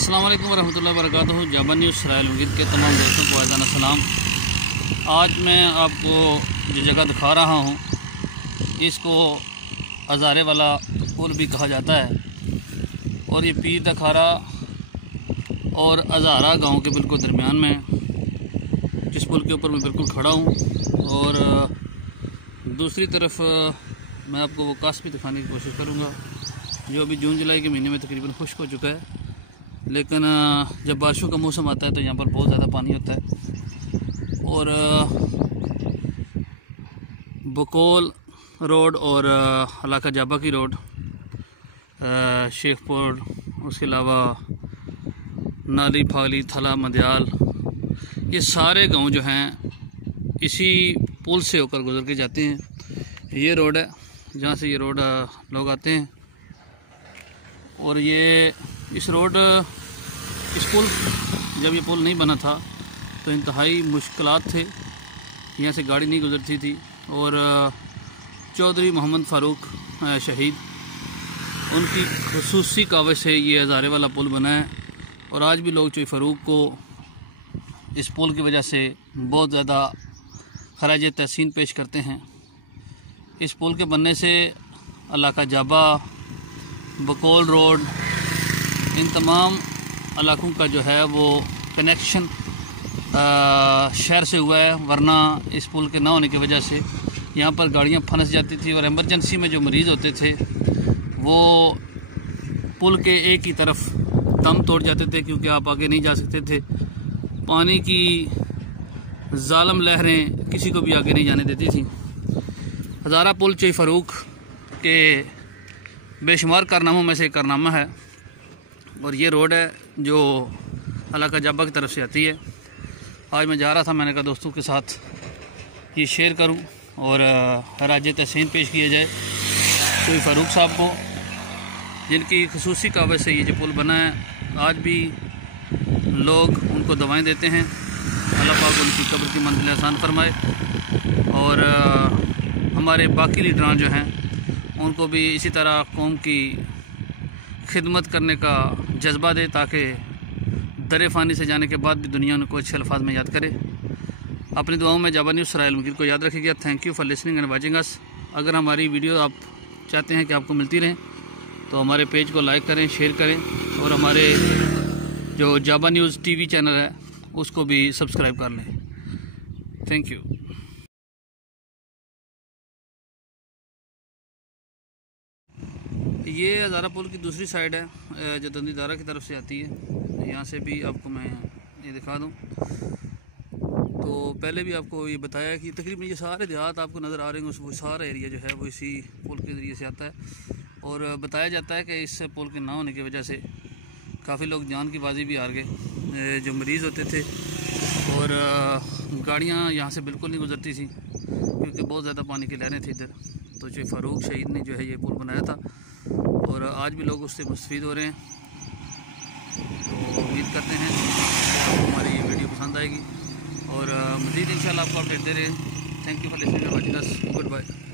अस्सलाम वालेकुम रहमतुल्लाहि व बरकातहू। जाबा न्यूज़ सराइल मुगीद के तमाम दोस्तों को आज़ाना सलाम। आज मैं आपको जो जगह दिखा रहा हूँ इसको हज़ारे वाला पुल भी कहा जाता है और ये पीर दखारा और हज़ारा गांव के बिल्कुल दरमियान में जिस पुल के ऊपर मैं बिल्कुल खड़ा हूँ। और दूसरी तरफ मैं आपको वो कास भी दिखाने की कोशिश करूँगा जो अभी जून जुलाई के महीने में तकरीबन खुश्क हो चुका है, लेकिन जब बारिशों का मौसम आता है तो यहाँ पर बहुत ज़्यादा पानी होता है। और बकोल रोड और इलाका जाबा की रोड, शेखपुर, उसके अलावा नाली, फागली, थला, मदयाल, ये सारे गांव जो हैं इसी पुल से होकर गुजर के जाते हैं। ये रोड है जहाँ से ये रोड लोग आते हैं। और ये इस पुल जब ये पुल नहीं बना था तो इंतहाई मुश्किलात थे, यहाँ से गाड़ी नहीं गुजरती थी। और चौधरी मोहम्मद फ़ारूक शहीद, उनकी खुसूसी कावश से ये हज़ारे वाला पुल बना है। और आज भी लोग चौधरी फ़ारूक को इस पुल की वजह से बहुत ज़्यादा खराज तहसीन पेश करते हैं। इस पुल के बनने से इलाका जाबा, बकोल रोड, इन तमाम इलाकों का जो है वो कनेक्शन शहर से हुआ है, वरना इस पुल के ना होने की वजह से यहाँ पर गाड़ियाँ फंस जाती थी और एमरजेंसी में जो मरीज़ होते थे वो पुल के एक ही तरफ दम तोड़ जाते थे क्योंकि आप आगे नहीं जा सकते थे। पानी की जालम लहरें किसी को भी आगे नहीं जाने देती थी। हज़ारा पुल चौधरी फ़ारूक के बेशुमार कारनामों में से एक कारनामा है। और ये रोड है जो इलाका जाबा की तरफ से आती है। आज मैं जा रहा था, मैंने कहा दोस्तों के साथ ये शेयर करूं और खराज तहसीन पेश किया जाए चौधरी फ़ारूक साहब को, जिनकी खुसूसी कावज से ये जो पुल बना है। आज भी लोग उनको दवाएं देते हैं, अल्लाह पाक उनकी कब्र की मंजिल आसान फरमाए। और हमारे बाकी लीडरान जो हैं उनको भी इसी तरह कौम की खिदमत करने का जज्बा दे ताकि दर फ़ानी से जाने के बाद भी दुनिया उनको अच्छे अल्फाज में याद करे। अपनी दुआओं में जाबा न्यूज़ सराइल मुगीद को याद रखिएगा। Thank you for listening and watching अस। अगर हमारी वीडियो आप चाहते हैं कि आपको मिलती रहें तो हमारे पेज को लाइक करें, शेयर करें और हमारे जो जाबा न्यूज़ टीवी चैनल है उसको भी सब्सक्राइब कर लें। Thank you. ये हज़ारा पुल की दूसरी साइड है जो दंदीदारा की तरफ से आती है। यहाँ से भी आपको मैं ये दिखा दूँ तो पहले भी आपको ये बताया कि तकरीबन ये सारे देहात आपको नज़र आ रहे हैं, वो सारा एरिया जो है वो इसी पुल के ज़रिए से आता है। और बताया जाता है कि इस पुल के ना होने की वजह से काफ़ी लोग जान की बाजी भी हार गए, जो मरीज़ होते थे। और गाड़ियाँ यहाँ से बिल्कुल नहीं गुजरती थी क्योंकि बहुत ज़्यादा पानी की लहरें थी इधर। तो चौधरी फ़ारूक शहीद ने जो है ये पुल बनाया था और आज भी लोग उससे मुस्तफ़ीद हो रहे हैं। तो उम्मीद करते हैं कि आपको हमारी ये वीडियो पसंद आएगी और मज़ीद इंशाल्लाह आपको अपडेट दे रहे हैं। Thank you for listening and watching us. Good bye.